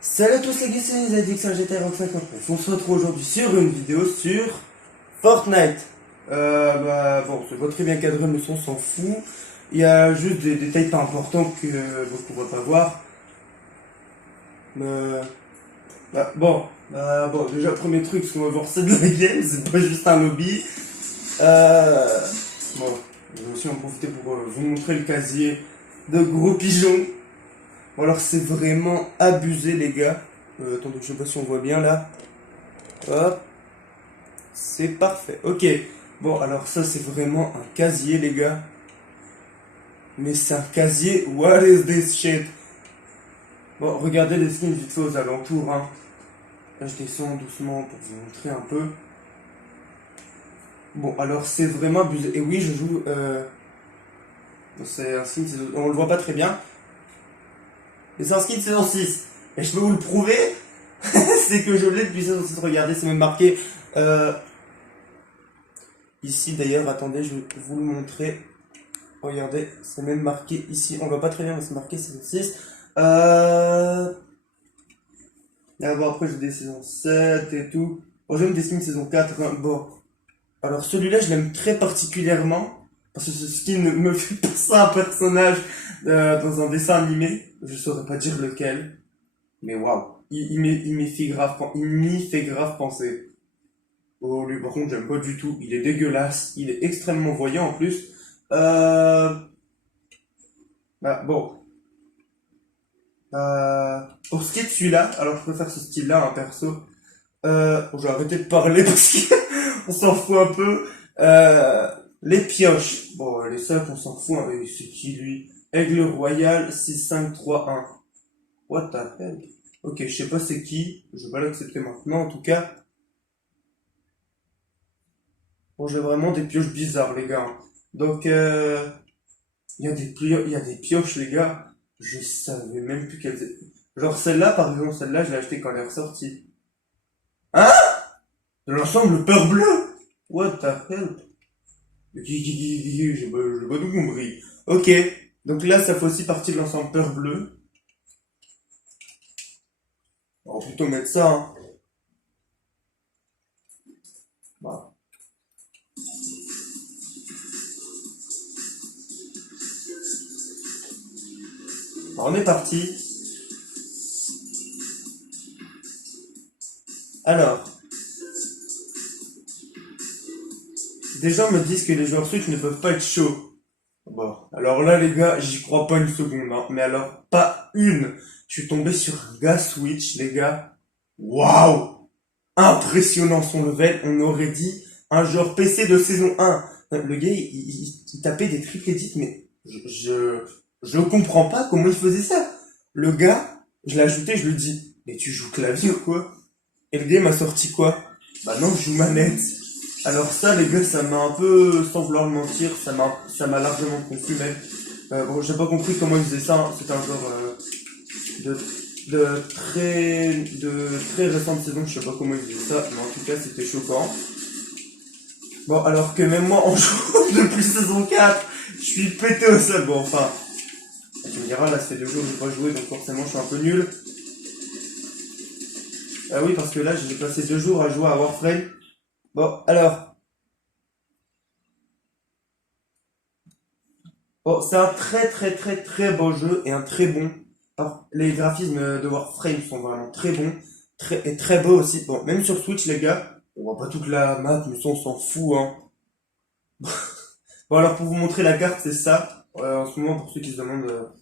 Salut à tous les gars, c'est ZX, un GTA Rock 59. On se retrouve aujourd'hui sur une vidéo sur Fortnite. Bon, c'est pas très bien cadré, mais ça on s'en fout. Il y a juste des détails pas importants que beaucoup ne vont pas voir. Euh, bon, déjà, premier truc, ce qu'on va voir, c'est de la game, c'est pas juste un lobby. Euh, bon, je vais aussi en profiter pour vous montrer le casier de gros pigeons. Bon, alors c'est vraiment abusé, les gars. Attendez, je sais pas si on voit bien là. Hop, c'est parfait. Ok, bon, alors ça c'est vraiment un casier, les gars. Mais c'est un casier, what is this shit? Bon, regardez les skins vite fait aux alentours, hein. Là, je descends doucement pour vous montrer un peu. Bon, alors c'est vraiment abusé. Et oui, je joue. C'est un skin, on le voit pas très bien. Mais c'est un skin saison 6. Et je peux vous le prouver. C'est que je l'ai depuis saison 6. Regardez, c'est même marqué. Ici d'ailleurs, attendez, je vais vous le montrer. Regardez, c'est même marqué ici. On voit pas très bien, mais c'est marqué saison 6. Bon, après, j'ai des saisons 7 et tout. Bon, j'aime des skins saison 4, hein. Bon. Alors, celui-là, je l'aime très particulièrement. Parce que ce skin me fait penser à un personnage dans un dessin animé. Je saurais pas dire lequel. Mais waouh. Il m'y fait grave penser. Oh, lui, par contre, j'aime pas du tout. Il est dégueulasse. Il est extrêmement voyant en plus. Euh... Bon. Pour ce qui est de celui-là, alors je préfère ce style-là, un perso. Bon, je vais arrêter de parler parce qu'on s'en fout un peu. Les pioches. Bon, les seuls qu'on s'en fout, hein, c'est qui lui? Aigle Royal 6531. What the hell? Ok, je sais pas c'est qui. Je vais pas l'accepter maintenant en tout cas. Bon, j'ai vraiment des pioches bizarres, les gars, hein. Donc, il y a des pioches, les gars. Je savais même plus qu'elles étaient. Genre celle-là, par exemple, celle-là, je l'ai achetée quand elle est ressortie. Hein? De l'ensemble peur bleu? What the hell? J'ai pas tout compris. Ok. Donc là, ça fait aussi partie de l'ensemble peur bleu. On va plutôt mettre ça, hein. Voilà. Alors, on est parti. Alors, des gens me disent que les joueurs Switch ne peuvent pas être chauds. Bon, alors là, les gars, j'y crois pas une seconde, hein. Mais alors, pas une. Je suis tombé sur un gars Switch, les gars. Waouh! Impressionnant son level. On aurait dit un joueur PC de saison 1. Le gars, il tapait des triple edits, mais je comprends pas comment il faisait ça. Le gars, je l'ai ajouté, je lui dis, mais tu joues clavier ou quoi? Et le gars m'a sorti quoi? Bah non, je joue manette. Alors ça, les gars, ça m'a un peu, sans vouloir le mentir, ça m'a largement confus même. Bon, j'ai pas compris comment il faisait ça, hein. C'est un genre de, de très récente saison, je sais pas comment il faisait ça, mais en tout cas, c'était choquant. Bon, alors que même moi, en jouant depuis saison 4, je suis pété au sol. Bon, enfin, tu me diras, là, ça fait 2 jours que j'ai pas joué, donc forcément, je suis un peu nul. Ah oui, parce que là, j'ai passé 2 jours à jouer à Warframe. Bon, alors, bon, c'est un très beau jeu et un très bon. Alors, les graphismes de Warframe sont vraiment très bons, et très beaux aussi. Bon, même sur Switch, les gars, on voit pas toute la map, mais ça, on s'en fout, hein. Bon, alors, pour vous montrer la carte, c'est ça. En ce moment, pour ceux qui se demandent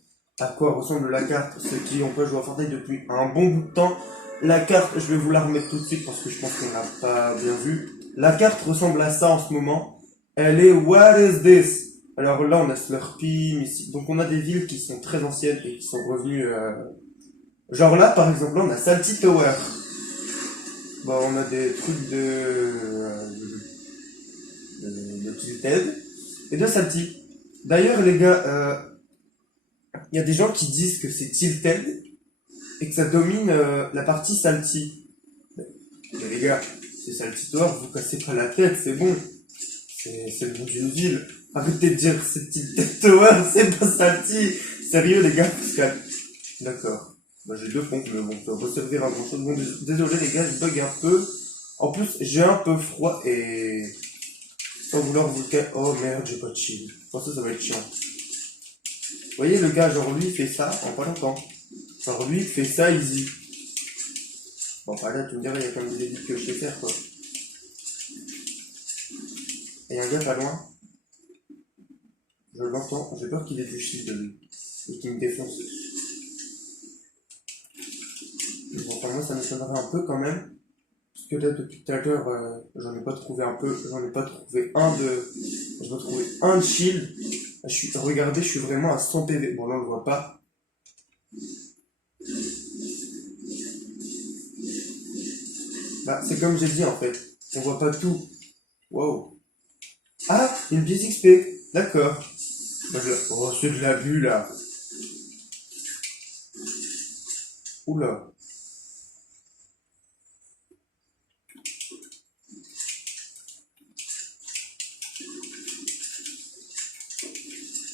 à quoi ressemble la carte, ceux qui ont pas joué à Fortnite depuis un bon bout de temps, la carte, je vais vous la remettre tout de suite parce que je pense qu'on l'a pas bien vue. La carte ressemble à ça en ce moment. Elle est What is this? Alors là, on a Slurpee, Missy. Donc on a des villes qui sont très anciennes et qui sont revenues. Genre là, par exemple, là, on a Salty Tower. Bon, on a des trucs de Tilted et de Salty. D'ailleurs, les gars, il y a des gens qui disent que c'est Tilted et que ça domine la partie Salty. Mais les gars, c'est Salty Tower, vous cassez pas la tête, c'est bon. C'est le nom d'une ville. Arrêtez de dire que c'est Tilted Tower, c'est pas Salty. Sérieux, les gars, parce que... D'accord. Bah, j'ai deux pompes, mais bon, ça va pas servir à grand chose. Bon, désolé les gars, je bug un peu. En plus, j'ai un peu froid et... Sans vouloir vous le... Oh merde, j'ai pas de shield. Enfin, ça va être chiant. Vous voyez, le gars, genre, lui, il fait ça en pas longtemps. Genre, lui, il fait ça easy. Bon, enfin là, tu me dirais, il y a quand même des edits que je sais faire, quoi. Et un gars pas loin. Je l'entends. J'ai peur qu'il ait du shield, lui. Et qu'il me défonce. Bon, enfin, moi, ça m'étonnerait un peu quand même. Parce que là, depuis tout à l'heure, j'en ai pas trouvé un peu. J'en ai pas trouvé un de. J'en ai trouvé un de shield. Regardez, je suis vraiment à 100 PV. Bon, là, on le voit pas. Bah, c'est comme j'ai dit en fait. On voit pas tout. Wow. Ah, une pièce XP. D'accord. Bah, oh, c'est de l'abus là. Oula.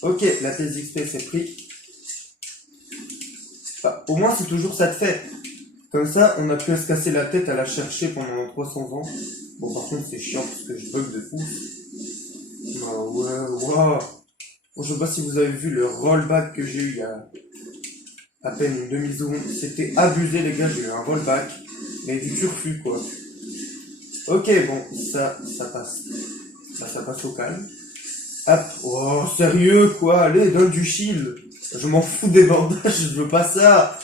Ok, la pièce XP c'est pris. Bah, au moins, c'est toujours ça de fait. Comme ça, on a pu se casser la tête à la chercher pendant 300 ans. Bon, par contre, c'est chiant parce que je bug de fou. Bah ouais, waouh. Bon, je sais pas si vous avez vu le rollback que j'ai eu il y a à peine une demi-seconde. C'était abusé, les gars. J'ai eu un rollback. Mais du turfu, quoi. Ok, bon, ça passe. Bah, ça passe au calme. Hop. Oh, sérieux, quoi. Allez, donne du shield. Je m'en fous des bandages, je veux pas ça.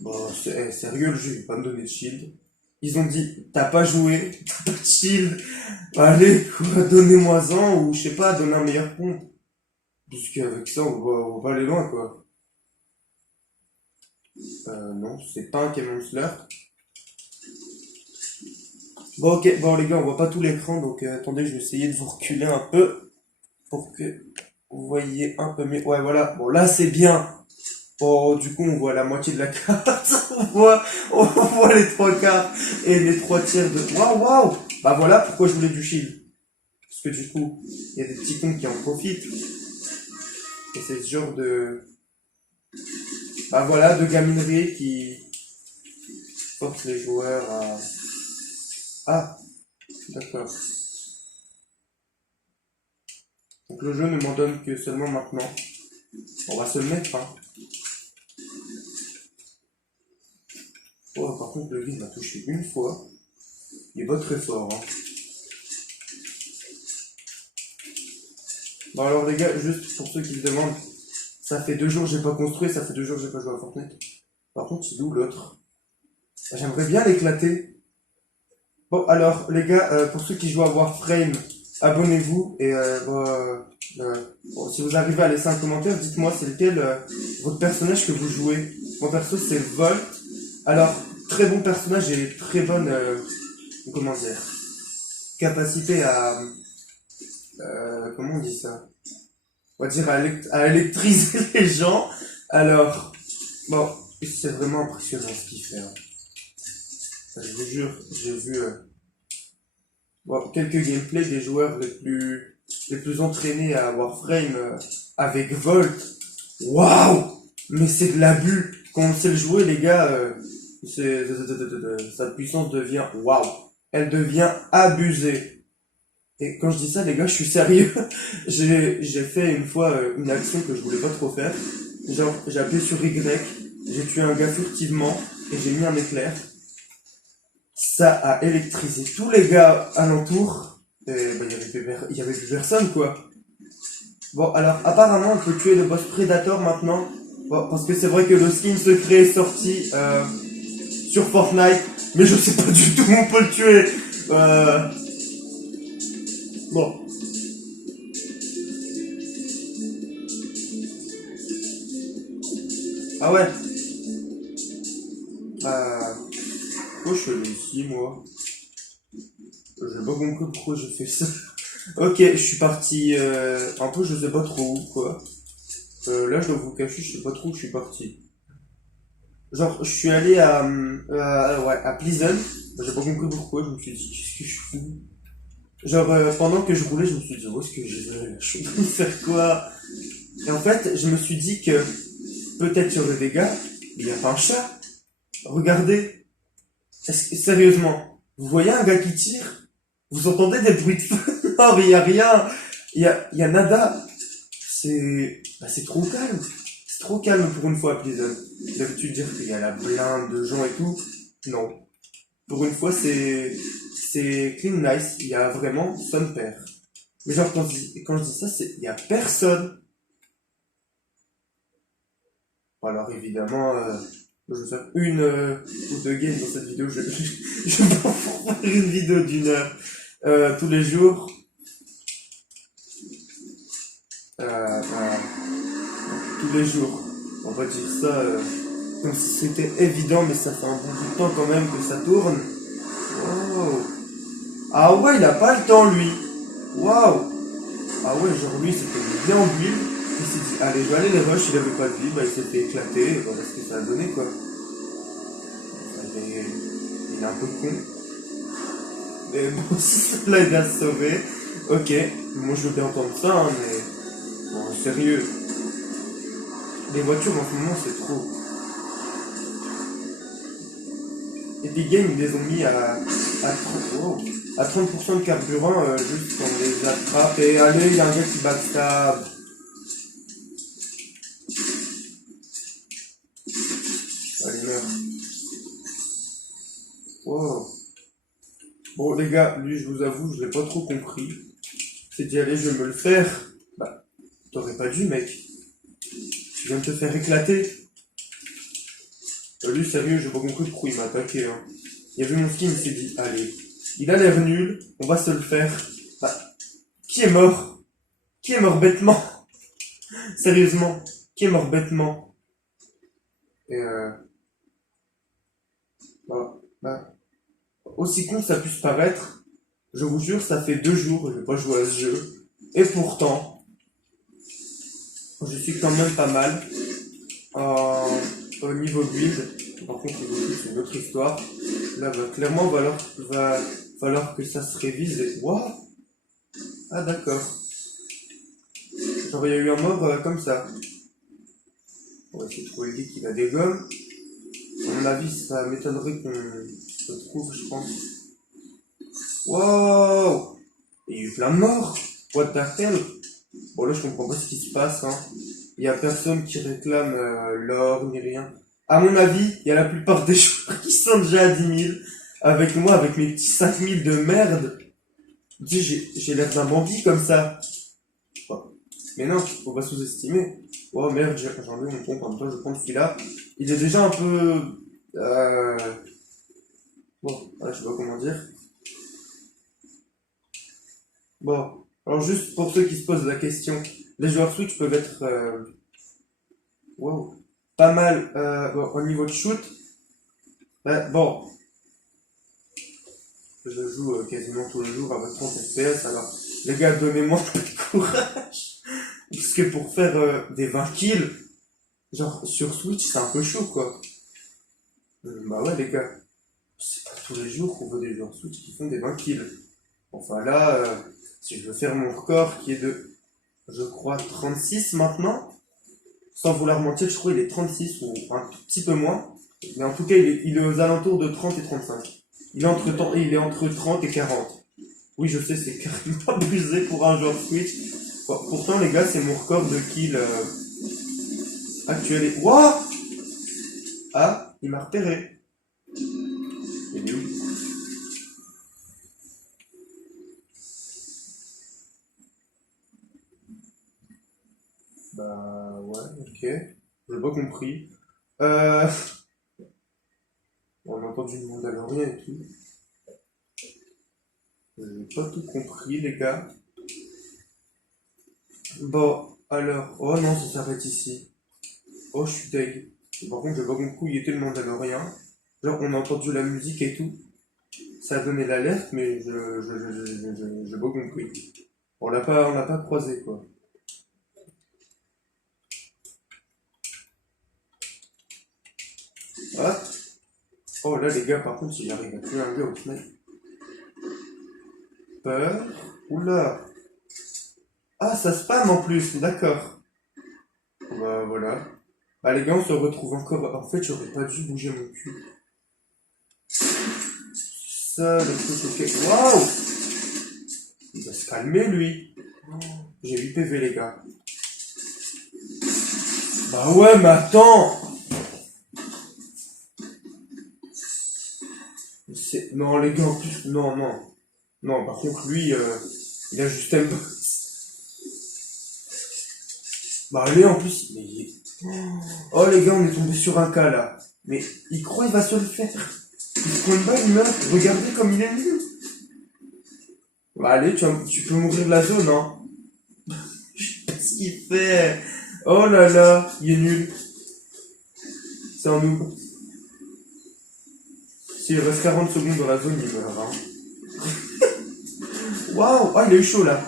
Bon, sérieux, le jeu, il va pas me donner de shield. Ils ont dit, t'as pas joué, t'as pas de shield. Allez, quoi, donnez-moi-en, ou je sais pas, donnez un meilleur compte. Puisqu'avec ça, on va pas aller loin, quoi. Non, c'est pas un Camon Slur. Bon, ok, bon, les gars, on voit pas tout l'écran, donc attendez, je vais essayer de vous reculer un peu pour que vous voyez un peu mieux. Ouais, voilà, bon, là, c'est bien. Bon, du coup, on voit la moitié de la carte. On voit les trois quarts et les trois tiers de... Waouh, waouh! Bah voilà pourquoi je voulais du shield. Parce que du coup, il y a des petits cons qui en profitent. Et c'est ce genre de... Bah voilà, de gaminerie qui force les joueurs à... Ah, d'accord. Donc le jeu ne m'en donne que seulement maintenant. On va se le mettre, hein. Oh, par contre, le vide m'a touché une fois. Il est pas très fort, hein. Bon alors les gars, juste pour ceux qui se demandent, ça fait 2 jours que j'ai pas construit, ça fait 2 jours que j'ai pas joué à Fortnite. Par contre, c'est d'où l'autre? J'aimerais bien l'éclater. Bon alors les gars, pour ceux qui jouent à Warframe, abonnez-vous et bon, si vous arrivez à laisser un commentaire, dites-moi c'est lequel votre personnage que vous jouez. Mon perso c'est Volt. Alors très bon personnage et très bonne comment dire capacité à comment on dit ça? On va dire à électriser les gens. Alors, bon, c'est vraiment impressionnant ce qu'il fait, hein. Je vous jure, j'ai vu bon, quelques gameplays des joueurs les plus entraînés à Warframe avec Volt. Waouh! Mais c'est de l'abus. Quand on sait le jouer, les gars, sa puissance devient waouh. Elle devient abusée. Et quand je dis ça, les gars, je suis sérieux. J'ai fait une fois une action que je voulais pas trop faire. Genre, j'ai appuyé sur Y, j'ai tué un gars furtivement et j'ai mis un éclair. Ça a électrisé tous les gars alentour. Et bah, il y avait plus personne, quoi. Bon, alors, apparemment, on peut tuer le boss Predator maintenant. Bon, parce que c'est vrai que le skin secret est sorti sur Fortnite. Mais je sais pas du tout où on peut le tuer. Bon. Ah ouais. Pourquoi je suis allé ici, moi? J'ai pas compris pourquoi j'ai fait ça. Ok, je suis parti un peu, je sais pas trop où, quoi. Là, je dois vous cacher, je sais pas trop où je suis parti. Genre, je suis allé ouais, à Pleasant. J'ai pas compris pourquoi, je me suis dit, qu'est-ce que je fous? Genre, pendant que je roulais, je me suis dit, où est-ce que je vais? Je vais faire quoi? Et en fait, je me suis dit que peut-être il y aurait des gars, il n'y a pas un chat. Regardez. Sérieusement, vous voyez un gars qui tire? Vous entendez des bruits de feu? Non, mais il n'y a rien. Il y a nada. C'est trop calme. C'est trop calme pour une fois, Pleasant. D'habitude, dire qu'il y a la blinde de gens et tout. Non. Pour une fois, c'est clean nice. Il y a vraiment son père. Mais genre, quand je dis ça, il y a personne. Alors évidemment, je vais faire une ou deux games dans cette vidéo. Je vais pas faire une vidéo d'une heure tous les jours. Voilà. Tous les jours. On va dire ça comme si c'était évident, mais ça fait un bon bout de temps quand même que ça tourne. Oh. Ah ouais, il a pas le temps lui. Waouh. Ah ouais, genre lui, c'était bien en build. Il s'est dit, allez, je vais aller les rush, il avait pas de vie, bah il s'est fait éclater, et voilà ce que ça a donné quoi. Il est un peu con. Mais bon, si ça l'aide à se sauver, ok, moi je veux bien entendre ça, hein, mais bon, sérieux. Les voitures en ce moment c'est trop. Epic Games ils les ont mis à 30%, wow, à 30% de carburant juste quand on les attrape. Et allez, il y a un gars qui backstab. Allez, meurs. Wow. Bon les gars, lui je vous avoue, je l'ai pas trop compris. C'est dit allez, je vais me le faire. Bah, t'aurais pas dû mec. Tu viens de te faire éclater. Lui sérieux, j'ai pas compris pourquoi il m'a attaqué. Hein. Il a vu mon skin, il s'est dit allez, il a l'air nul, on va se le faire. Bah, qui est mort? Qui est mort bêtement? Sérieusement, qui est mort bêtement? Et bah, aussi con que ça puisse paraître, je vous jure, ça fait 2 jours que je n'ai pas joué à ce jeu. Et pourtant, je suis quand même pas mal au niveau build. Par contre, niveau build, c'est une autre histoire. Là, va clairement falloir que ça se révise. Et... What? Ah, d'accord. Genre, il y a eu un mort comme ça. On va essayer de trouver le gars qui a des gommes. À mon avis, ça m'étonnerait qu'on se trouve, je pense. Wow! Il y a eu plein de morts. What the hell? Bon, là, je comprends pas ce qui se passe, hein. Il y a personne qui réclame l'or ni rien. À mon avis, il y a la plupart des joueurs qui sont déjà à 10 000. Avec moi, avec mes petits 5 000 de merde. Tu sais, j'ai l'air d'un Bambi comme ça. Bon. Mais non, faut pas sous-estimer. Oh merde, j'ai enlevé mon pompe en même temps, je prends celui-là. Il est déjà un peu... Bon, voilà, je sais pas comment dire. Bon, alors juste pour ceux qui se posent la question, les joueurs Switch peuvent être wow, pas mal bon, au niveau de shoot. Bon, je joue quasiment tous les jours avec 30 FPS, alors les gars, donnez-moi un peu de courage. Parce que pour faire des 20 kills, genre sur Switch, c'est un peu chaud quoi. Bah ouais, les gars, c'est pas tous les jours qu'on voit des joueurs Switch qui font des 20 kills. Enfin là, si je veux faire mon record qui est de, je crois, 36 maintenant, sans vouloir mentir, je crois qu'il est 36 ou un tout petit peu moins. Mais en tout cas, il est aux alentours de 30 et 35. Il est entre 30 et 40. Oui, je sais, c'est carrément abusé pour un joueur Switch. Bon, pourtant, les gars, c'est mon record de kill actuel. Wouah! Ah, il m'a repéré. Il est où? Bah ouais, ok. J'ai pas compris. Euh, on a entendu le Mandalorien et tout. J'ai pas tout compris, les gars. Bon, alors. Oh non, ça s'arrête ici. Oh, je suis deg. Par contre, j'ai pas compris où il était le Mandalorien. Genre, on a entendu la musique et tout. Ça a donné l'alerte, mais j'ai pas compris. On l'a pas croisé, quoi. Ah! Oh là, les gars, par contre, s'il arrive à tuer un gars au final. Peur. Oula. Ah, ça spam en plus, d'accord. Bah voilà. Bah les gars, on se retrouve encore. En fait, j'aurais pas dû bouger mon cul. Ça, le truc, ok. Waouh! Il va se calmer, lui. J'ai 8 PV, les gars. Bah ouais, mais attends! Non, les gars, en plus, non, non. Non, par contre, lui, il a juste un... Bah lui, en plus, oh les gars, on est tombé sur un cas, là. Mais il croit il va se le faire. Il se prend une balle, il meurt. Regardez comme il est nul. Bah allez, tu peux mourir de la zone, hein. Qu'est-ce qu'il fait? Oh là là, il est nul. C'est un noob. S'il reste 40 secondes dans la zone, il meurt, hein. Waouh! Ah, il a eu chaud, là.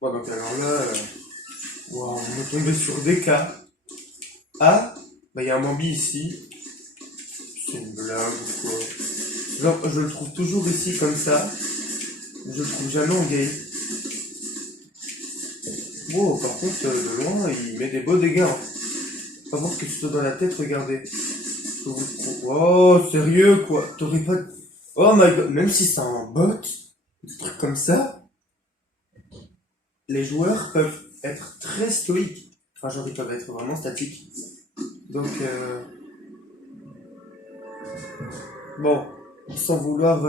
Bon, donc alors là, waouh, on est tombé sur des cas. Ah, bah il y a un Bambi ici. C'est une blague ou quoi? Genre, je le trouve toujours ici comme ça. Je le trouve jamais en game. Wow, par contre, de loin, il met des beaux dégâts, hein. Pas voir ce que tu te dans la tête, regardez. Oh, sérieux, quoi? T'aurais pas... Oh my god, même si c'est un bot, des trucs comme ça, les joueurs peuvent être très stoïques. Enfin, genre, ils peuvent être vraiment statiques. Donc, bon, sans vouloir...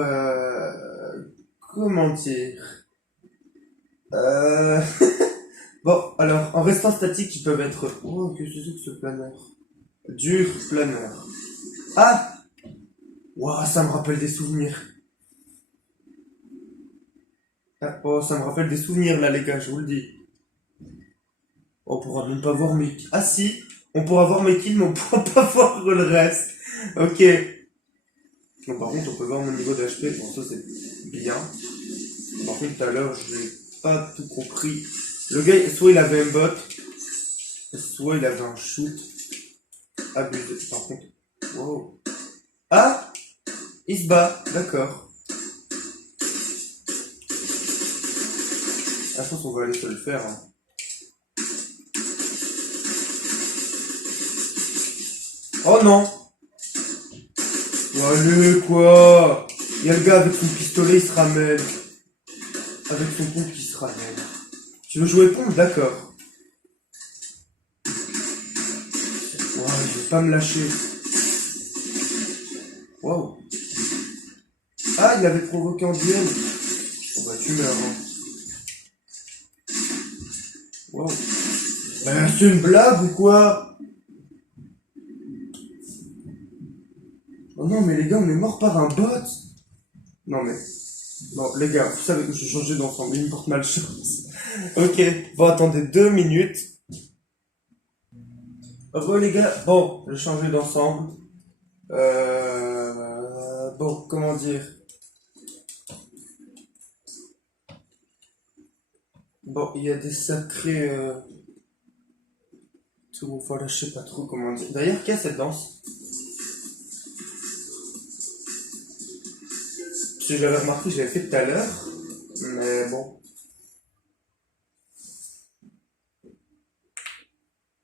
comment dire? Euh... Bon, alors, en restant statique, ils peuvent être... Oh, qu'est-ce que c'est que ce planeur? Dur planeur. Ah! Waouh, ça me rappelle des souvenirs. Ah, oh, ça me rappelle des souvenirs, là, les gars, je vous le dis. On pourra même pas voir mes... Ah si, on pourra voir mes kills, mais on pourra pas voir le reste. Ok. Non, par contre, on peut voir mon niveau d'HP. Bon, ça, c'est bien. Par contre, tout à l'heure, je n'ai pas tout compris. Le gars, soit il avait un bot, soit il avait un shoot. Abusé. Par contre, wow. Ah, il se bat. D'accord. Ah, je pense qu'on va aller se le faire, hein. Oh non! Allez, quoi? Il y a le gars avec son pistolet, il se ramène. Avec son pompe qui se ramène. Tu veux jouer pompe? D'accord. Waouh, il veut pas me lâcher. Waouh. Ah, il avait provoqué en duel. Oh bah tu meurs, hein. Waouh. C'est une blague ou quoi? Oh non, mais les gars, on est mort par un bot. Non mais... Bon, les gars, vous savez que je suis changé d'ensemble, il me porte malchance. Ok, bon, attendez 2 minutes. Bon, les gars, bon, j'ai changé d'ensemble. Bon, comment dire? Bon, il y a des sacrés... Tout, voilà, je sais pas trop comment dire. D'ailleurs, qu'est-ce cette danse? Si j'avais remarqué, je l'avais fait tout à l'heure. Mais bon.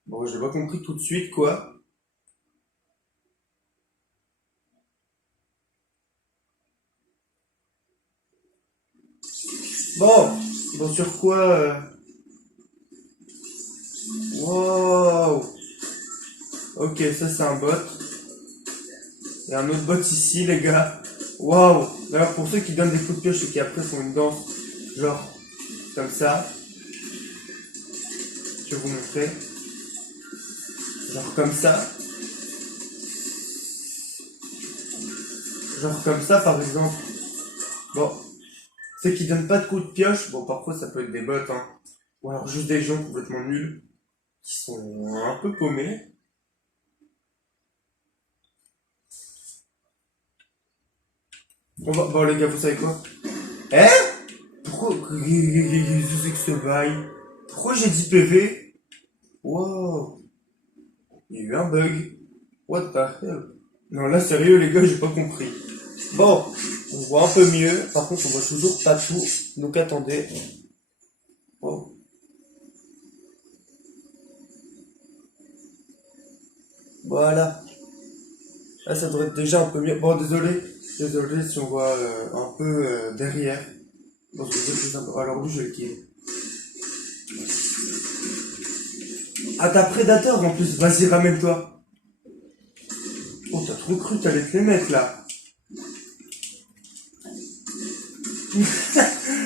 Bon, j'ai pas compris tout de suite, quoi. Bon, bon, sur quoi Wow. Ok, ça c'est un bot. Il y a un autre bot ici, les gars. Waouh. D'ailleurs, pour ceux qui donnent des coups de pioche et qui après font une danse, genre, comme ça, je vais vous montrer. Genre comme ça. Genre comme ça, par exemple. Bon, ceux qui donnent pas de coups de pioche, bon, parfois ça peut être des bots, hein. Ou alors juste des gens complètement nuls, qui sont un peu paumés. Bon, les gars, vous savez quoi? Hein? Pourquoi... Qu'est-ce que ce bail? Pourquoi j'ai 10 PV? Wow. Il y a eu un bug. What the hell? Non, là, sérieux, les gars, j'ai pas compris. Bon, on voit un peu mieux. Par contre, on voit toujours pas tout. Donc, attendez. Oh. Voilà. Là, ça devrait être déjà un peu mieux. Bon, désolé. Désolé si on voit un peu derrière. Bon, c'est plus simple. Alors, lui, je vais le kill. Ah, t'as Predator en plus. Vas-y, ramène-toi. Oh, t'as trop cru, t'allais te les mettre là.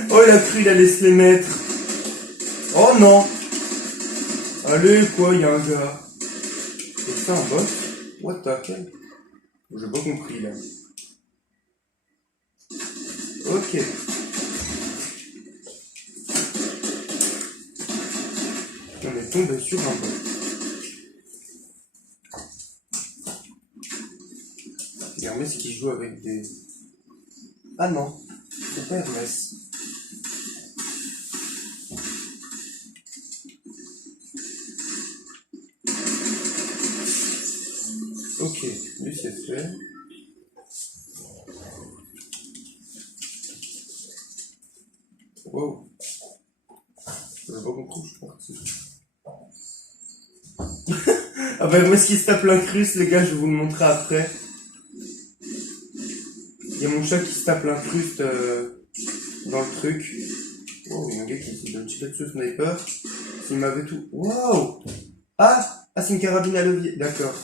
Oh, il a cru, il allait se les mettre. Oh non. Allez, quoi, il y a un gars. C'est ça un bot? What the hell? J'ai pas compris là. Ok. On est tombé sur un bot. Il y a Hermès qui joue avec des... Ah non, c'est pas Hermès. Ok, lui c'est fait. Wow. J'ai pas compris, je suis parti. Ah bah Hermès qui se tape l'incruste, les gars, je vais vous le montrer après. Il y a mon chat qui se tape l'incruste dans le truc. Oh, il y a un gars qui essaie de me tirer dessus sniper. S'il m'avait tout... Waouh. Ah, c'est une carabine à levier, d'accord.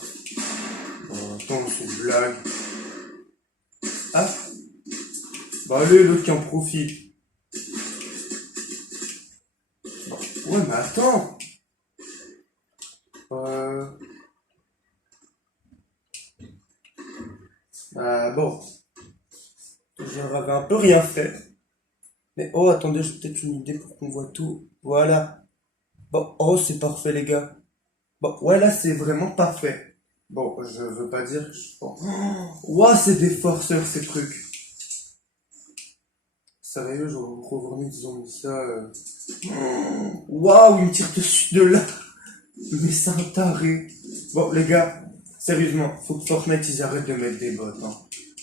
Oh, attends, c'est une blague. Ah, bah allez, l'autre qui en profite. Ouais, mais attends. Euh... Bon, j'avais un peu rien fait. Mais oh, attendez, j'ai peut-être une idée pour qu'on voit tout. Voilà. Bon, oh, c'est parfait, les gars. Bon, ouais, là, c'est vraiment parfait. Bon, je veux pas dire... Bon. Ouah, c'est des forceurs, ces trucs. Sérieux, je revenais qu'ils ont mis ça... Waouh, il me tire dessus de là. Mais c'est un taré. Bon, les gars, sérieusement, faut que Fortnite, ils arrêtent de mettre des bots. Hein.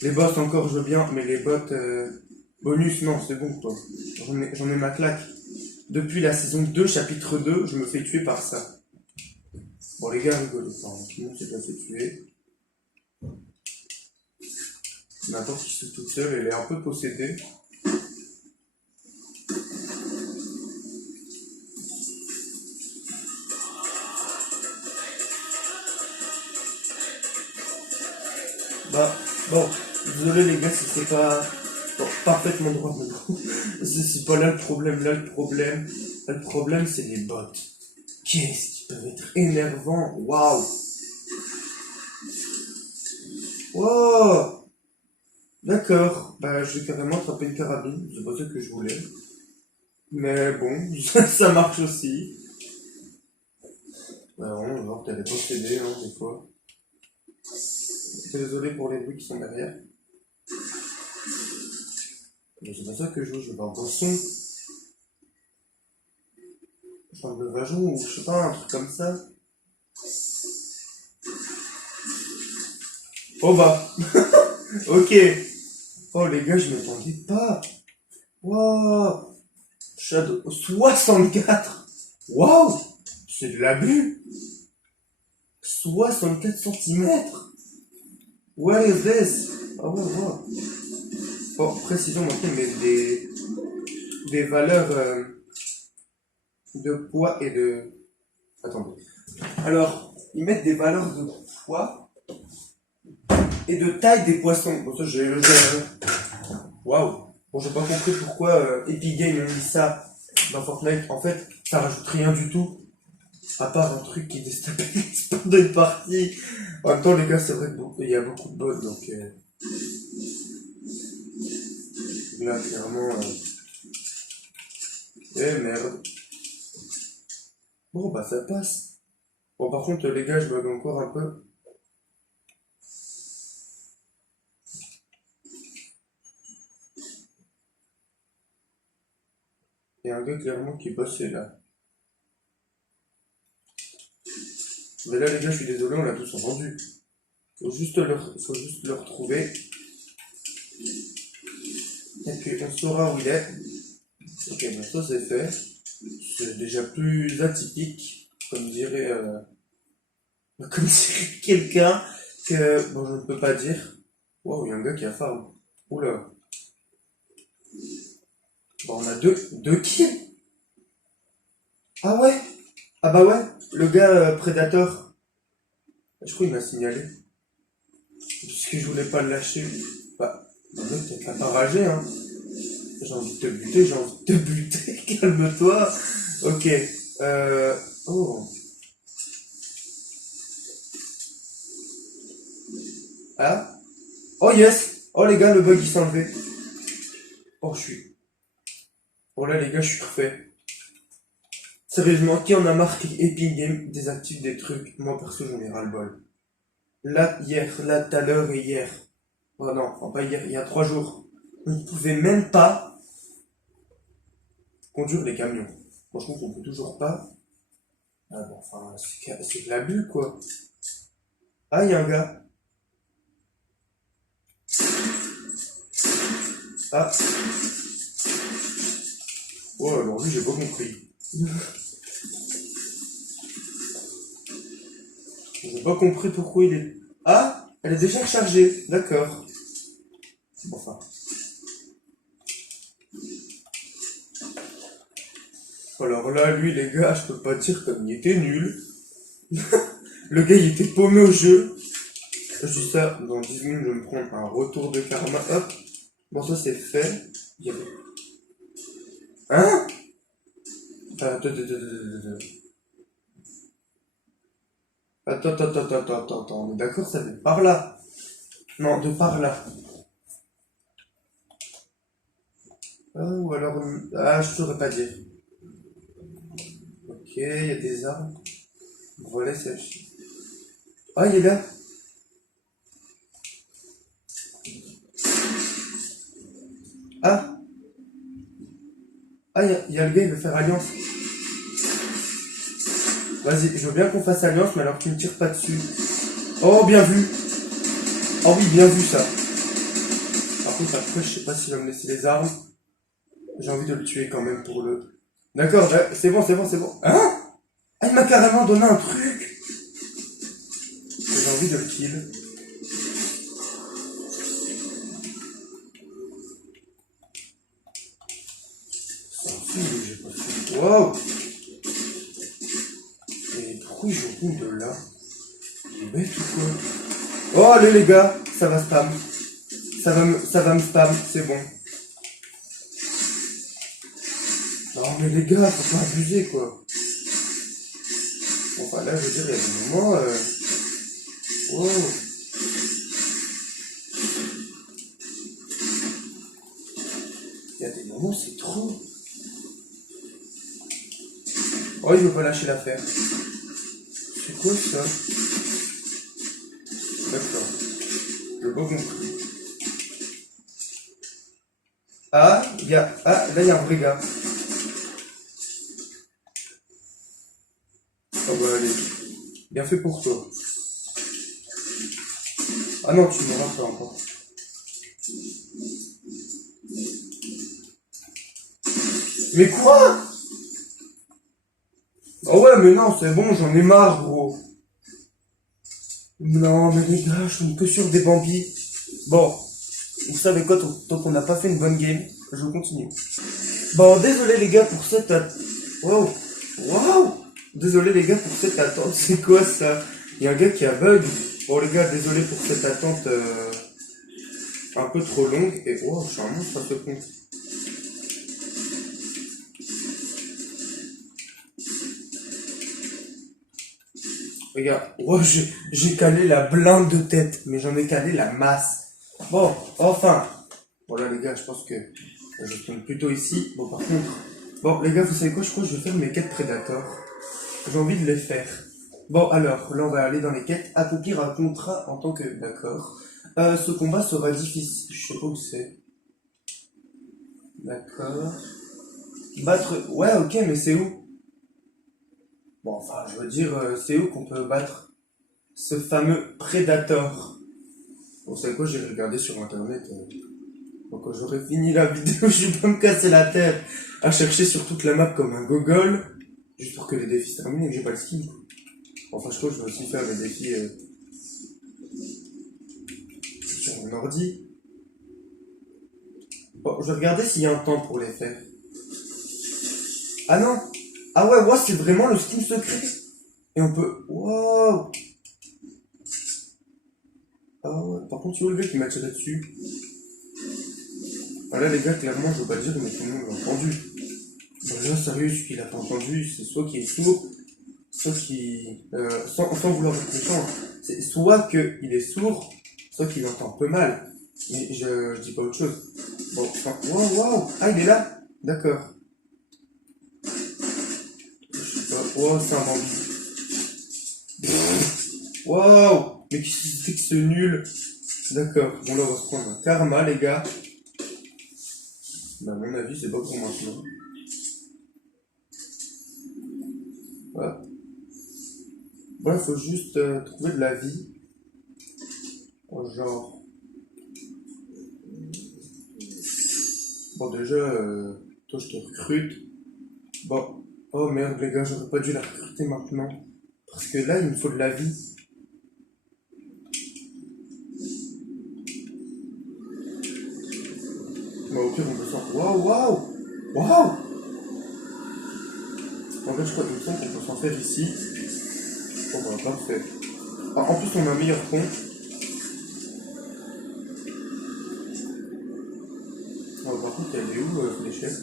Les bots, encore, je veux bien, mais les bots bonus, non, c'est bon, quoi. J'en ai ma claque. Depuis la saison 2, chapitre 2, je me fais tuer par ça. Bon, les gars, rigolez pas. Hein. Tout le monde s'est pas fait tuer. N'importe qui se toute seule, elle est un peu possédée. Bah, bon, désolé les gars si c'est pas bon, parfaitement droit, mais bon, c'est pas là le problème. Là, le problème, c'est les bots. Qu'est-ce qui peuvent être énervants. Waouh. Wow. D'accord. Bah, je vais carrément attraper une carabine. C'est pas ça que je voulais. Mais bon, ça marche aussi. Bah, vraiment, genre, t'avais possédé, hein, des fois. Désolé pour les bruits qui sont derrière. Mais c'est pas ça que je veux voir un son. Genre de Vajon ou je sais pas, un truc comme ça. Oh bah, ok. Oh les gars, je m'attendais pas. Waouh. Shadow 64. Waouh. C'est de l'abus. 64 centimètres. What is this? Ah ouais, wow. Bon, précision maintenant, mais des valeurs de poids et de... Attendez. Alors, ils mettent des valeurs de poids et de taille des poissons. Bon, ça, waouh. Bon, j'ai pas compris pourquoi Epic Games ont mis ça dans Fortnite. En fait, ça rajoute rien du tout. À part un truc qui déstabilise pendant une partie. En même temps, les gars, c'est vrai qu'il y a beaucoup de bots, donc là, clairement... Eh merde. Bon, bah ça passe. Bon, par contre, les gars, je bug encore un peu. Il y a un gars clairement qui bossait là. Mais là, les gars, je suis désolé, on l'a tous entendu. Faut juste le retrouver. Et puis, on saura où il est. Ok, bon, ça c'est fait. C'est déjà plus atypique, comme dirait quelqu'un que, bon, je ne peux pas dire. Waouh, il y a un gars qui a farm. Oula. Bon, on a deux kills. Ah ouais? Ah bah ouais, le gars Predator. Je crois qu'il m'a signalé. Parce que je voulais pas le lâcher. Bah, mec, t'as pas ragé, hein. J'ai envie de te buter, j'ai envie de te buter. Calme-toi. Ok. Oh. Ah. Oh yes. Oh les gars, le bug il s'est enlevé. Oh, Oh là les gars, je suis refait. Sérieusement, qui en a marre Epic Game désactive des trucs? Moi perso, j'en ai ras le bol. Là, tout à l'heure et hier. Oh non, enfin pas hier, il y a 3 jours. On ne pouvait même pas conduire les camions. Franchement, on peut toujours pas. Ah bon, enfin, c'est de la bulle, quoi. Ah, il y a un gars. Ah. Oh, alors lui, j'ai pas compris. J'ai pas compris pourquoi il est... Ah, elle est déjà rechargée. D'accord. Bon, enfin. Alors là, lui, les gars, je peux pas dire comme il était nul. Le gars, il était paumé au jeu. Je dis ça, dans 10 minutes, je vais me prendre un retour de karma. Hop. Bon, ça, c'est fait. Il y avait... Hein? Attends. On est d'accord, ça vient par là. Non, de par là. Ah, ou alors... Ah, je saurais pas dire. Ok, il y a des arbres. Voilà, celle-ci. Ah, il est là. Ah, ah, il y a le gars, il veut faire alliance. Vas-y, je veux bien qu'on fasse alliance, mais alors tu ne tires pas dessus. Oh, bien vu. Oh oui, bien vu ça. Par contre, après, je sais pas s'il va me laisser les armes. J'ai envie de le tuer quand même pour le... D'accord, c'est bon. Hein? Ah, il m'a carrément donné un truc. J'ai envie de le kill. C'est un fou, j'ai pas fait. Wow. Mais pourquoi il joue de là? Il est bête ou quoi? Oh, allez les gars, ça va spam. Ça va me spam, c'est bon. Non mais les gars, faut pas abuser quoi. Bon, enfin là, je veux dire, il y a des moments... Wow. Il y a des moments, c'est trop. Oh, il veut pas lâcher l'affaire. C'est quoi ça? D'accord. Le beau compris. Ah, Ah, là, il y a un vrai gars. Oh bah allez. Bien fait pour toi. Ah non, tu m'auras pas encore. Mais quoi? Oh ouais, mais non, c'est bon, j'en ai marre, gros. Non, mais les gars, je tombe que sur des bambis. Bon, vous savez quoi, tant qu'on n'a pas fait une bonne game, je continue. Bon, désolé les gars pour cette... Wow, wow. Désolé les gars pour cette attente, c'est quoi ça? Il y a un gars qui a bug. Bon les gars, désolé pour cette attente un peu trop longue. Et wow, je suis un monstre à ce compte. Regarde, wow, j'ai calé la blinde de tête, mais j'en ai calé la masse. Bon, enfin. Voilà les gars, je pense que je tourne plutôt ici. Bon par contre, bon les gars, vous savez quoi, je crois que je vais faire mes quêtes Predator. J'ai envie de les faire. Bon alors, là on va aller dans les quêtes. Accomplir un contrat en tant que... D'accord. Ce combat sera difficile. Je sais pas où c'est. D'accord. Battre... Ouais ok, mais c'est où? Bon, enfin, je veux dire, c'est où qu'on peut battre ce fameux Predator? Bon, c'est quoi, j'ai regardé sur internet. Donc, quand j'aurai fini la vidéo, je vais pas me casser la tête à chercher sur toute la map comme un gogol, juste pour que les défis se terminent et que j'ai pas le skill. Enfin, je crois que je vais aussi faire les défis sur mon ordi. Bon, je vais regarder s'il y a un temps pour les faire. Ah non! Ah ouais, ouais, c'est vraiment le skin secret! Et on peut. Waouh! Ah ouais, par contre, tu vois le gars qui m'a tiré dessus. Ah là, les gars, clairement, je veux pas le dire, mais tout le monde l'a entendu. Bon, là, sérieux, celui qui l'a pas entendu, c'est soit qui est sourd, soit qui. Sans vouloir être méchant, c'est soit qu'il est sourd, soit qu'il entend un peu mal. Mais je dis pas autre chose. Bon, enfin, waouh, waouh! Ah, il est là? D'accord. Je sais pas. Waouh, c'est un bandit. Waouh! Mais qu'est-ce que c'est que ce nul? D'accord. Bon, là, on va se prendre un karma, les gars. Bah, à mon avis, c'est pas pour maintenant. Voilà. Ouais, faut juste trouver de la vie. Genre. Bon, déjà, toi, je te recrute. Bon. Oh merde, les gars, j'aurais pas dû la recruter maintenant. Parce que là, il me faut de la vie. Bah, au pire, on peut s'en. Waouh, waouh! Waouh! En fait, je crois qu'il me semble qu'on peut s'en faire ici. Bon, bah, parfait. Ah, en plus, on a un meilleur pont. Ah, par contre, elle est où, Fléchette?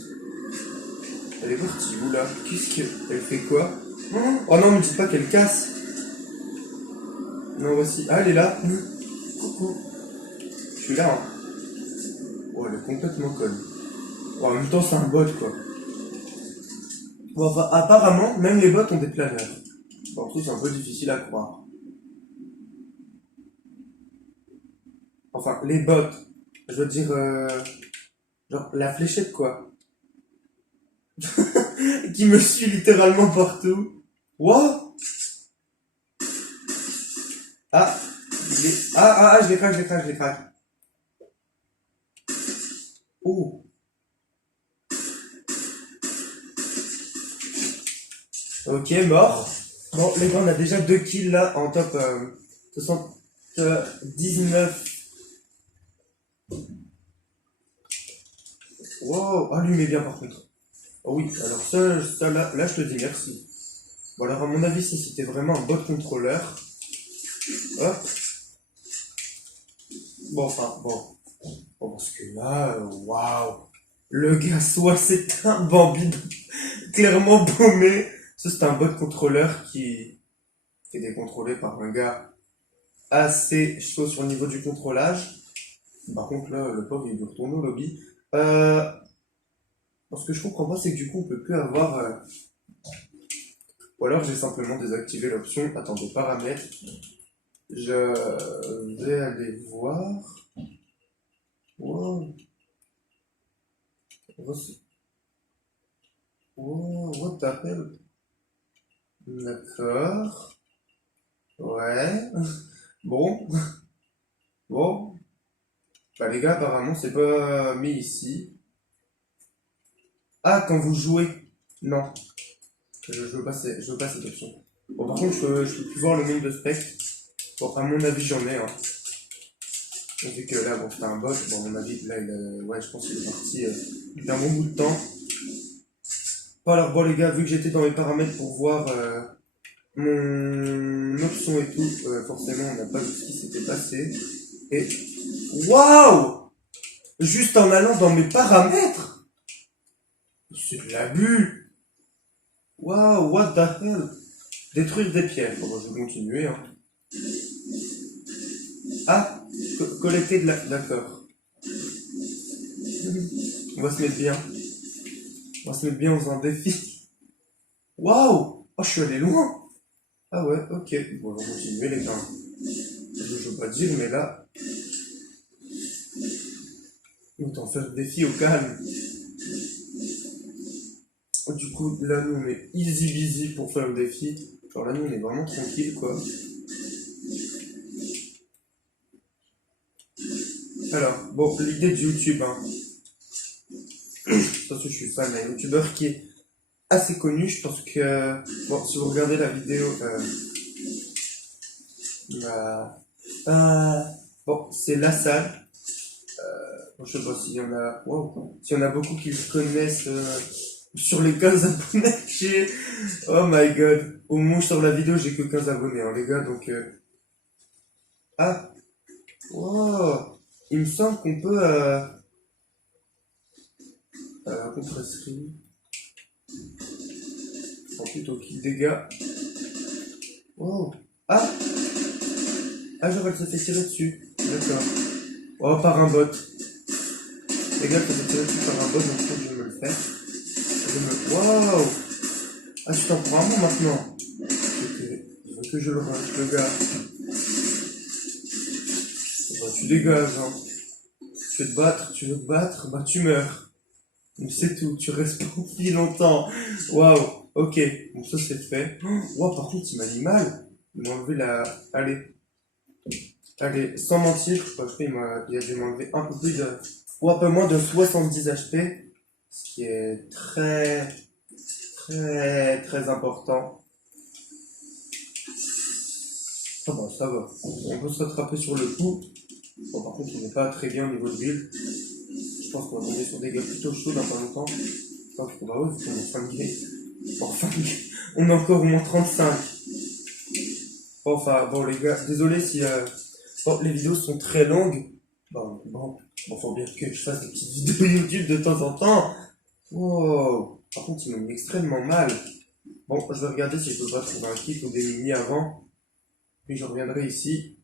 Elle est partie où, là? Qu'est-ce qu'elle fait quoi? Oh non, me dites pas qu'elle casse! Non, voici. Ah, elle est là. Coucou. Je suis là, hein. Oh, elle est complètement conne. Bon, en même temps, c'est un bot, quoi. Bon, enfin, apparemment, même les bots ont des planeurs. Bon, en plus, c'est un peu difficile à croire. Enfin, les bots. Je veux dire, genre, la fléchette, quoi. Qui me suit littéralement partout. What? Ah, je l'ai crack, je l'ai crack, je l'ai crack. Oh, ok, mort. Bon, les gars, on a déjà 2 kills là en top 79. Wow, allumez bien par contre. Oh oui, alors ça là, je te dis merci. Bon, alors à mon avis, ça c'était vraiment un bot contrôleur. Hop. Bon, enfin, bon. Bon, parce que là, waouh. Le gars, soit c'est un Bambi clairement paumé. Ça, c'est un bot contrôleur qui est décontrôlé par un gars assez chaud sur le niveau du contrôlage. Par contre, là, le pauvre, il veut retourner au lobby. Euh, ce que je comprends pas, c'est que du coup, on peut plus avoir. Ou alors, j'ai simplement désactivé l'option. Attendez, paramètres. Je vais aller voir. Wow. Wow, what the hell? D'accord. Ouais. Bon. Bon. Bah, les gars, apparemment, c'est pas mis ici. Ah, quand vous jouez. Non. Je veux pas cette option. Bon, par contre, je peux plus voir le nombre de specs. Bon, à mon avis, j'en ai, hein. Vu que là, bon, c'est un bot. Bon, à mon avis, là, ouais, je pense qu'il est parti depuis un bon bout de temps. Bon, alors, bon, les gars, vu que j'étais dans mes paramètres pour voir mon option et tout, forcément, on n'a pas vu ce qui s'était passé. Et. Waouh! Juste en allant dans mes paramètres! C'est de l'abus! Waouh, what the hell? Détruire des pièges. Bon, bah, je vais continuer, hein. Ah! Collecter de la. D'accord. On va se mettre bien. On va se mettre bien dans un défi. Waouh! Oh, je suis allé loin! Ah ouais, ok. Bon, on va continuer, les gars. Je veux pas dire, mais là. Autant faire le défi au calme. du coup, là, nous, on est easy busy pour faire le défi. Genre là, nous, on est vraiment tranquille, quoi. Alors, bon, l'idée de YouTube, hein. Parce que je suis fan d'un youtubeur qui est assez connu. Je pense que, bon, si vous regardez la vidéo, bon, c'est La Salle. Bon, je sais pas s'il y en a, wow, s'il y en a beaucoup qui le connaissent sur les 15 abonnés que j'ai. Oh my god. Au moment où je sors la vidéo, j'ai que 15 abonnés, hein, les gars, donc. Ah, wow. Il me semble qu'on peut. Compresserie. Ensuite, au kill dégâts. Wow. Ah! Ah, j'aurais se fait tirer dessus. D'accord. Oh, par un bot. Les gars, ça fait tirer dessus par un bot, donc je crois que je vais me le faire. Waouh! Ah, tu t'en prends un bon maintenant. Il veut que je le rush, le gars. Bah, tu dégages, hein. Tu veux te battre, bah tu meurs. Mais c'est tout, tu restes pas aussi longtemps. Waouh, ok, bon ça c'est fait. Waouh, par contre il m'a mis mal. Il m'a enlevé la... Allez, sans mentir, je crois il a dû m'enlever un peu plus de... ou un peu moins de 70 HP. Ce qui est très, très, très important. Ah bah ça va, on peut se rattraper sur le coup. Bon, par contre, on n'est pas très bien au niveau de build. Je pense qu'on va tomber sur des gars plutôt chauds dans pas longtemps. Bah ouais, on est 5 gays. Enfin, on est encore au moins 35. Enfin, bon, les gars, désolé si bon, les vidéos sont très longues. Bon, faut bien que je fasse des petites vidéos YouTube de temps en temps. Wow. Par contre, ils m'ont mis extrêmement mal. Bon, je vais regarder si je peux pas trouver un kit ou des mini avant. Puis je reviendrai ici.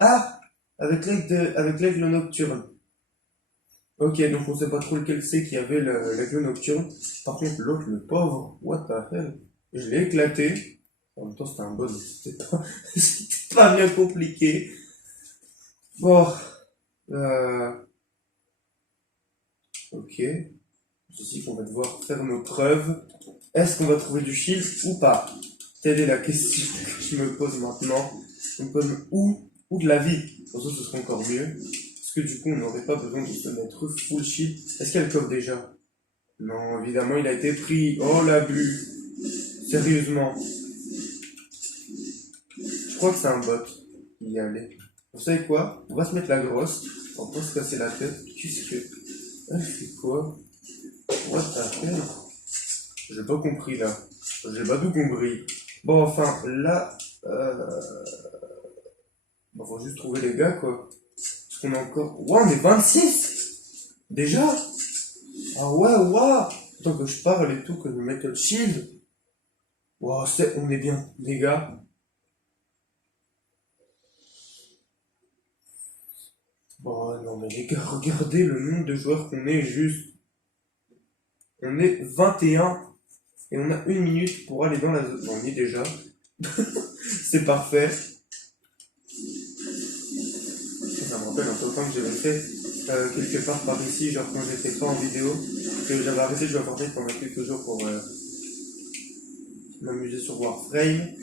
Ah! Avec l'aigle nocturne. Ok, donc on sait pas trop lequel c'est qui avait l'aigle nocturne. Par contre, l'autre, le pauvre, what the hell? Je l'ai éclaté. En même temps, c'était un bon, c'était pas bien compliqué. Bon, ok. Ceci qu'on va devoir faire nos preuves. Est-ce qu'on va trouver du shield ou pas? Telle est la question que je me pose maintenant. Je me pose ou de la vie. Pour ça, ce serait encore mieux. Parce que du coup, on n'aurait pas besoin de se mettre full shield. Est-ce qu'elle coffre déjà? Non, évidemment, il a été pris. Oh, l'abus. Sérieusement. Je crois que c'est un bot. Il y allait. Vous savez quoi? On va se mettre la grosse. On va se casser la tête. Qu'est-ce que... Elle fait quoi? What the hell? J'ai pas compris, là. J'ai pas tout compris. Bon, enfin, là... Bon, faut juste trouver les gars, quoi. Parce qu'on a encore... Wow, on est 26! Déjà? Ah ouais, waouh! Tant que je parle et tout, que je me mette le shield. Wow, on est bien, les gars. Bon, non, mais les gars, regardez le nombre de joueurs qu'on est juste. On est 21 et on a 1 minute pour aller dans la zone. Bon, on y est déjà. C'est parfait. Ça me rappelle un peu le temps que j'avais fait quelque part par ici, genre quand j'étais pas en vidéo, que j'avais arrêté de jouer à Fortnite pendant quelques jours pour m'amuser sur Warframe.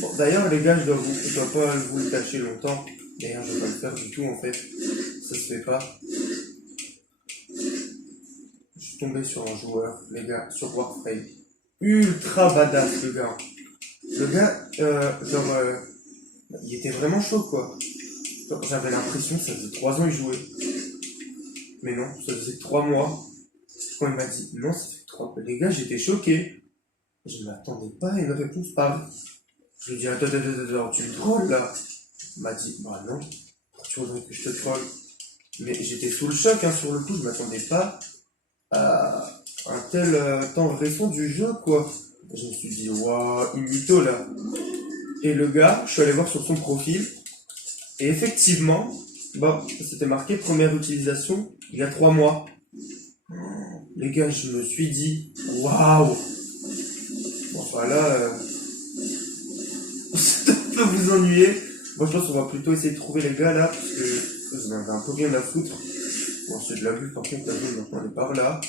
Bon, d'ailleurs, les gars, je dois pas vous le cacher longtemps. D'ailleurs, je vais pas le faire du tout en fait. Ça se fait pas. Je suis tombé sur un joueur, les gars, sur Warframe. Ultra badass, le gars. Le gars, il était vraiment chaud, quoi. J'avais l'impression que ça faisait 3 ans qu'il jouait. Mais non, ça faisait 3 mois. Quand il m'a dit, non, ça fait 3 mois. Les gars, j'étais choqué. Je ne m'attendais pas à une réponse pareille. Je lui ai dit, attends, tu me trolles, là. Il m'a dit, bah non, tu voudrais que je te troll. Mais j'étais sous le choc, hein, sur le coup, je m'attendais pas à un tel temps récent du jeu, quoi. Je me suis dit, waouh, une mytho, là. Et le gars, je suis allé voir sur son profil, et effectivement, bah, c'était marqué première utilisation il y a 3 mois. Les gars, je me suis dit, waouh. Bon, voilà, ça peut vous ennuyer. Moi, je pense qu'on va plutôt essayer de trouver les gars là, parce que vous en avez un peu rien à foutre. Bon, c'est de la vue, par contre, la vue maintenant elle est par là.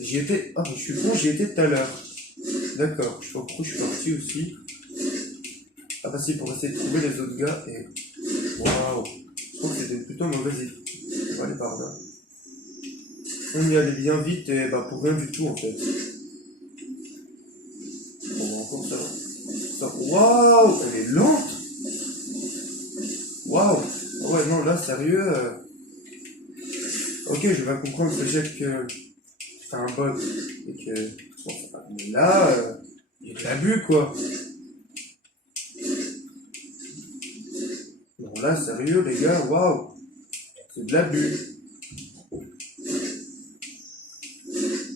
J'y étais. Ah, mais je suis con, j'y étais tout à l'heure. D'accord, je sais pas pourquoi je suis parti aussi. Ah, bah si, pour essayer de trouver les autres gars et. Waouh! Je trouve que c'était plutôt mauvaise idée. On va aller par là. On y allait bien vite et bah pour rien du tout en fait. On va encore ça. Waouh! Elle est lente! Waouh! Ah ouais, non, là, sérieux. Ok, je vais comprendre déjà que c'est un bot et que. Bon, mais là, il y a de l'abus quoi. Non, là, sérieux, les gars, waouh! C'est de l'abus.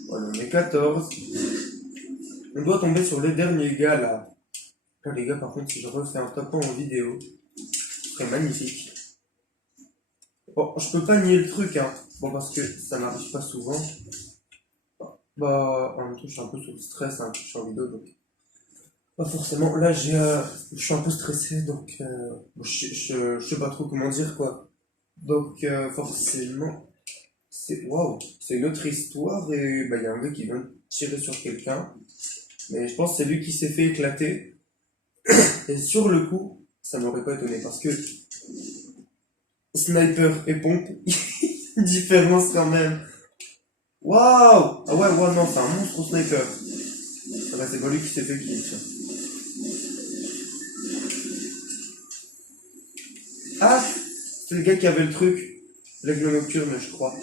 Voilà, on est 14. On doit tomber sur les derniers gars là. Là, les gars, par contre, si je refais un top 1 en vidéo, ce serait magnifique. Bon, je peux pas nier le truc, hein. Bon, parce que ça n'arrive pas souvent. Bah, en même temps, je suis un peu sous le stress, hein, je suis en vidéo, donc. Pas forcément. Là, je suis un peu stressé, donc bon, je sais pas trop comment dire quoi. Donc forcément, c'est waouh, c'est une autre histoire et bah il y a un gars qui vient de tirer sur quelqu'un, mais je pense que c'est lui qui s'est fait éclater. Et sur le coup, ça m'aurait pas étonné parce que sniper et pompe, différence quand même. Waouh, ah ouais, ouais non, c'est un monstre au sniper. Ah bah c'est pas lui qui s'est fait kill. Tiens. Ah, c'est le gars qui avait le truc, l'aigle nocturne, je crois.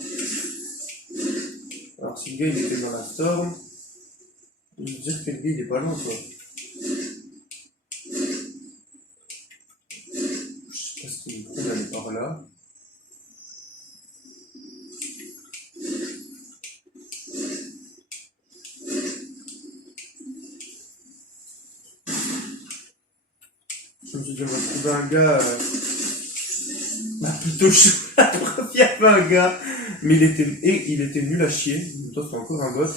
Alors si le gars il était dans la storm, je veux dire que le gars il est pas loin quoi. Je sais pas ce qu'il me trouve d'aller par là. Je me suis dit on va trouver un gars bah, plutôt chaud la première fois un gars. Mais il était nul à chier. Toi c'est encore un bot.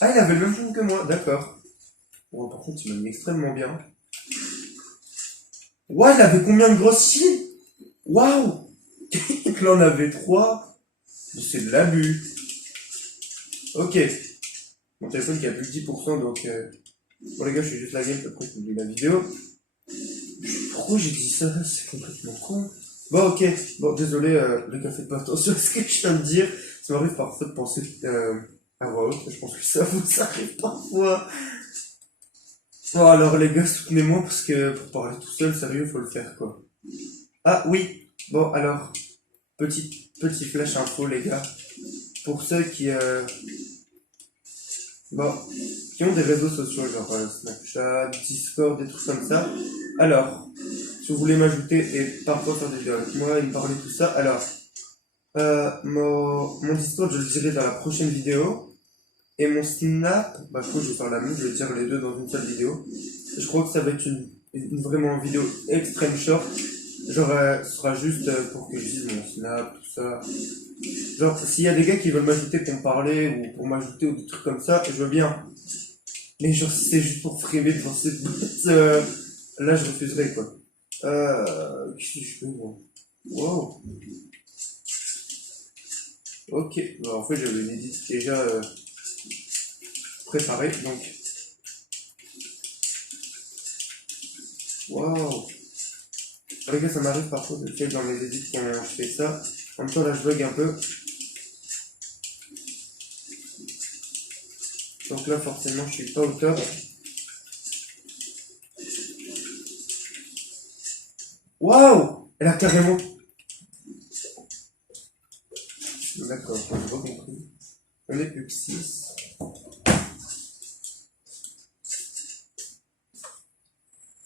Ah il avait le même film que moi, d'accord. Bon par contre il m'a mis extrêmement bien. Ouais il avait combien de grosses shields? Waouh. Il en avait 3. C'est de l'abus. Ok. Mon téléphone qui a plus de 10%, donc bon les gars, je suis juste la game, après je publie la vidéo. Pourquoi j'ai dit ça? C'est complètement con. Bon ok, bon désolé les gars, faites pas attention à ce que je viens de dire. Ça m'arrive parfois de penser à voix haute, je pense que ça vous arrive parfois. Bon alors les gars, soutenez-moi parce que pour parler tout seul, sérieux, faut le faire quoi. Ah oui, bon alors, petit flash info les gars. Pour ceux bon, qui ont des réseaux sociaux, genre Snapchat, Discord, des trucs comme ça. Alors, si vous voulez m'ajouter et parfois faire des vidéos avec moi et me parler tout ça, alors, mon Discord, je le dirai dans la prochaine vidéo. Et mon Snap, bah je crois que je vais faire la même, je vais dire les deux dans une seule vidéo. Je crois que ça va être une vraiment vidéo extrême short. Genre, ce sera juste pour que je dise mon Snap, tout ça. Genre, s'il y a des gars qui veulent m'ajouter pour me parler ou pour m'ajouter ou des trucs comme ça, je veux bien. Mais genre, si c'est juste pour frimer devant cette boîte, là, je refuserai, quoi. Qu'est-ce que je fais, moi? Wow. Ok. Bon, en fait, j'avais une édite déjà préparée, donc. Wow. Les gars, ça m'arrive parfois de faire dans mes édits quand je fais ça. En même temps, là, je bug un peu. Donc là, forcément, je suis pas au top. Waouh! Elle a carrément... D'accord, j'ai pas compris. On est plus que 6.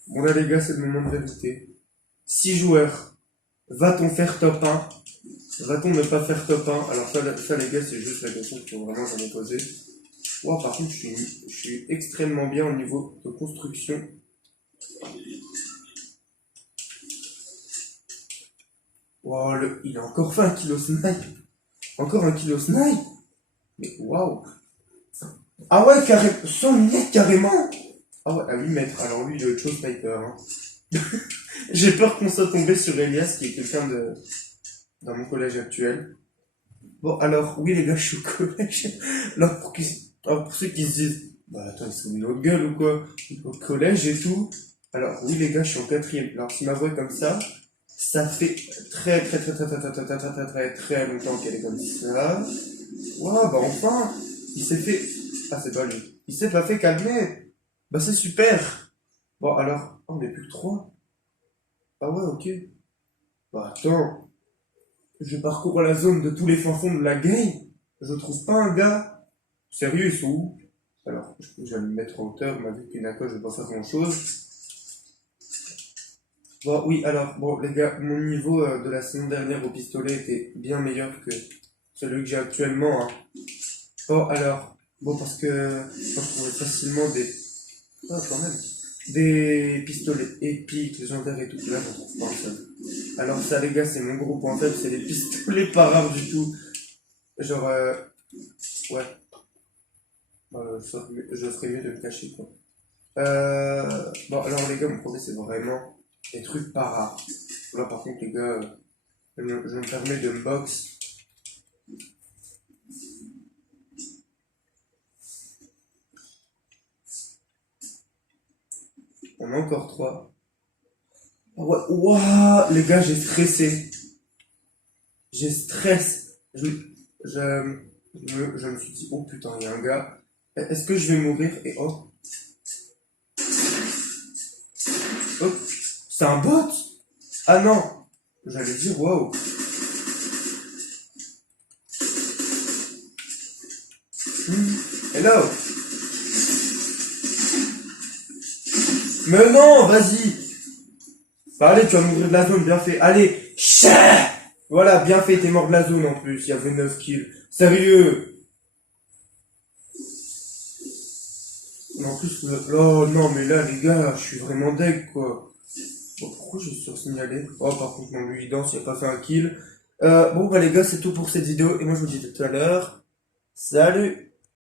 Bon là les gars, c'est le moment de vérité. 6 joueurs. Va-t-on faire top 1? Va-t-on ne pas faire top 1? Alors ça les gars, c'est juste la question qu'il faut vraiment jamais poser. Wow, par contre, je suis extrêmement bien au niveau de construction. Wow, il a encore fait un kilo snipe. Encore un kilo snipe. Mais waouh. Ah ouais, 100 mètres carrément. Ah ouais, à 8 mètres. Alors lui, il est chaud sniper. Hein. J'ai peur qu'on soit tombé sur Elias, qui est quelqu'un dans mon collège actuel. Bon, alors, oui, les gars, je suis au collège. Alors, pour ceux qui se disent, bah attends, ils sont de notre gueule ou quoi? Au collège et tout. Alors, oui, les gars, je suis en quatrième. Alors, si ma voix est comme ça fait très longtemps qu'elle est comme ça. Ouah, bah enfin, il s'est fait. Ah, c'est pas lui. Il s'est pas fait calmer. Bah, c'est super. Bon, alors, oh, on est plus que trois. Ah ouais, ok. Bah, attends. Je parcours la zone de tous les fins fonds de la game. Je trouve pas un gars. Sérieux, ils sont où? Alors, je vais me mettre en hauteur, m'a vu qu'une accord, je vais pas faire grand chose. Bon, oui, alors, bon, les gars, mon niveau de la saison dernière au pistolet était bien meilleur que celui que j'ai actuellement, hein. Bon, alors, bon, parce que je trouvais facilement des. Ah, quand même. Des pistolets épiques, légendaires et tout. Là, j'en trouve pas un seul. Alors, ça, les gars, c'est mon gros point faible, c'est les pistolets pas rares du tout. Genre, ouais, je ferais mieux de le cacher, quoi. Bon, alors les gars, mon problème c'est vraiment les trucs pas rares. Là, par contre, les gars, je me permets de me box. On a encore trois. Ah ouais, ouah, les gars, j'ai stressé. J'ai stress. Je me suis dit, oh putain, il y a un gars. Est-ce que je vais mourir? Et oh, oh, c'est un bot? Ah non, j'allais dire, waouh. Hello. Mais non, vas-y. Bah allez, tu vas mourir de la zone, bien fait. Allez, chais. Voilà, bien fait, t'es mort de la zone en plus. Il y avait 9 kills. Sérieux. Mais en plus, oh non, mais là, les gars, je suis vraiment deg, quoi. Bon, pourquoi je suis signalé? Oh, par contre, mon lui danse, il a pas fait un kill. Bon, bah les gars, c'est tout pour cette vidéo. Et moi, je vous dis tout à l'heure. Salut!